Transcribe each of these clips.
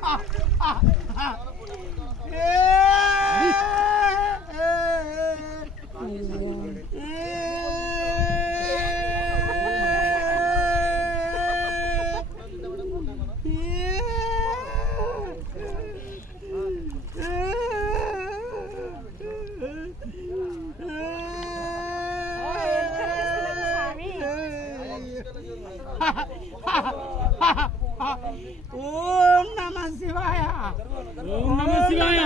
하하하하 ఓం నమ శివాయ. ఓం నమ శివాయ.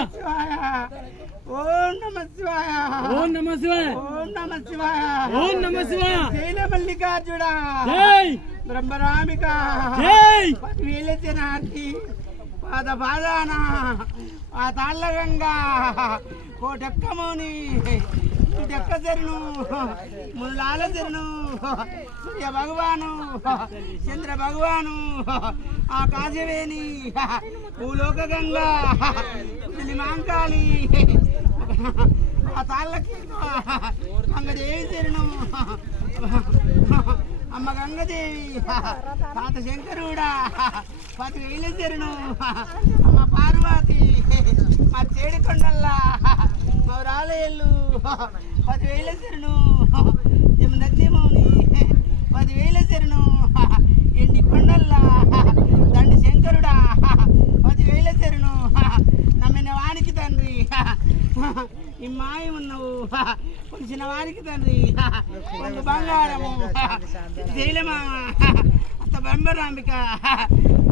ఓం నమ శివాయ. ఓం నమ శివాయ. ఓం నమ శివాయ. ఓం నమ శివాయ. శైల మల్లికార్జున. జై. బ్రహ్మరామిక. జై. పాద పాదాన. ఆ తాళ్ళ గంగా కోటెక్క జరును ముల్లాల చెరును సూర్య భగవాను. చంద్ర భగవాను. ఆ భూలోక గంగా. కుదిలి మాంకాళి. ఆ తాళ్ళకి గంగదేవి జరును అమ్మ గంగదేవి. తాత శంకరుడా. పతి జరును అమ్మ పార్వతి. మా చేడికొండల్లా. మౌరాలయల్లు పది వేల చెరును జమదగ్నిమౌని పది వేల ఎండి కొండల్లా. దండి శంకరుడా. పది వేల నమ్మిన వానికి తండ్రి. ఈ మాయ ఉన్నావు. కొలిసిన వారికి తండ్రి. కొంచెం బంగారము. శైలమా అంత బ్రహ్మరాంబిక.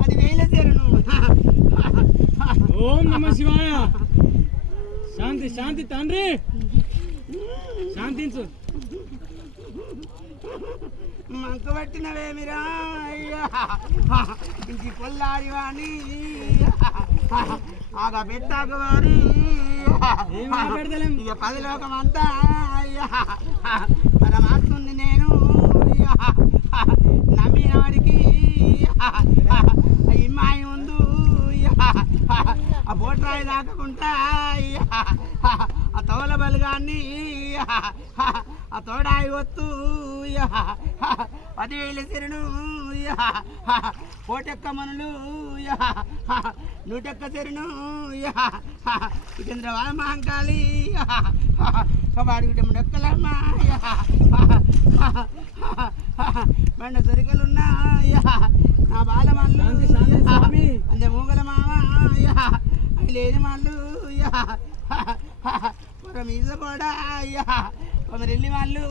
అది వేల చెరును ఓం నమ శివాయ. శాంతి శాంతి తండ్రి. శాంతించు. మంకు పట్టినవేమిరా అయ్యా. ఇంటి కొల్లారి వాణి. ఆగ పెట్టాక వారి ఇక పది లోకం అంతా అయ్యా పరమాత్ముంది నేను. నమ్మిన వాడికి. ఇమ్మాయి ముందు. ఆ బోట్రాయి దాకకుండా అయ్యా. ఆ తోల బలుగాన్ని ఆ తోడాయి వత్తు. పదివేల అయ్యా. కోటెక్క మనులు. నూటెక్క అయ్యా. ఇకేంద్ర మహంకాళి వాడి డెక్కలమ్మ బండ సరికలున్నాయా నా స్వామి. అందే మూగల మామ లేని మల్లు మీస కూడా కొమరెల్లి వాళ్ళు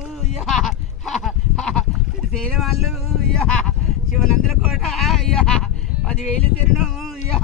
సేల వాళ్ళు శివనందుల అయ్యా. పదివేలు తిరణం అయ్యా.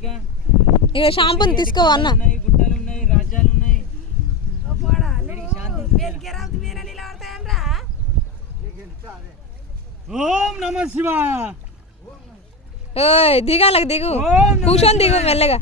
ఇక షాంపూని తీసుకో అన్న ఉన్నాయి గుట్టలు ఉన్నాయి రాజ్యాలు ఉన్నాయి శాంతించి ఓం నమ శివాయ ఏయ్ దిగాలకు దిగు ఓం నమః కూర్చొని దిగు శివాయ. మెల్లగా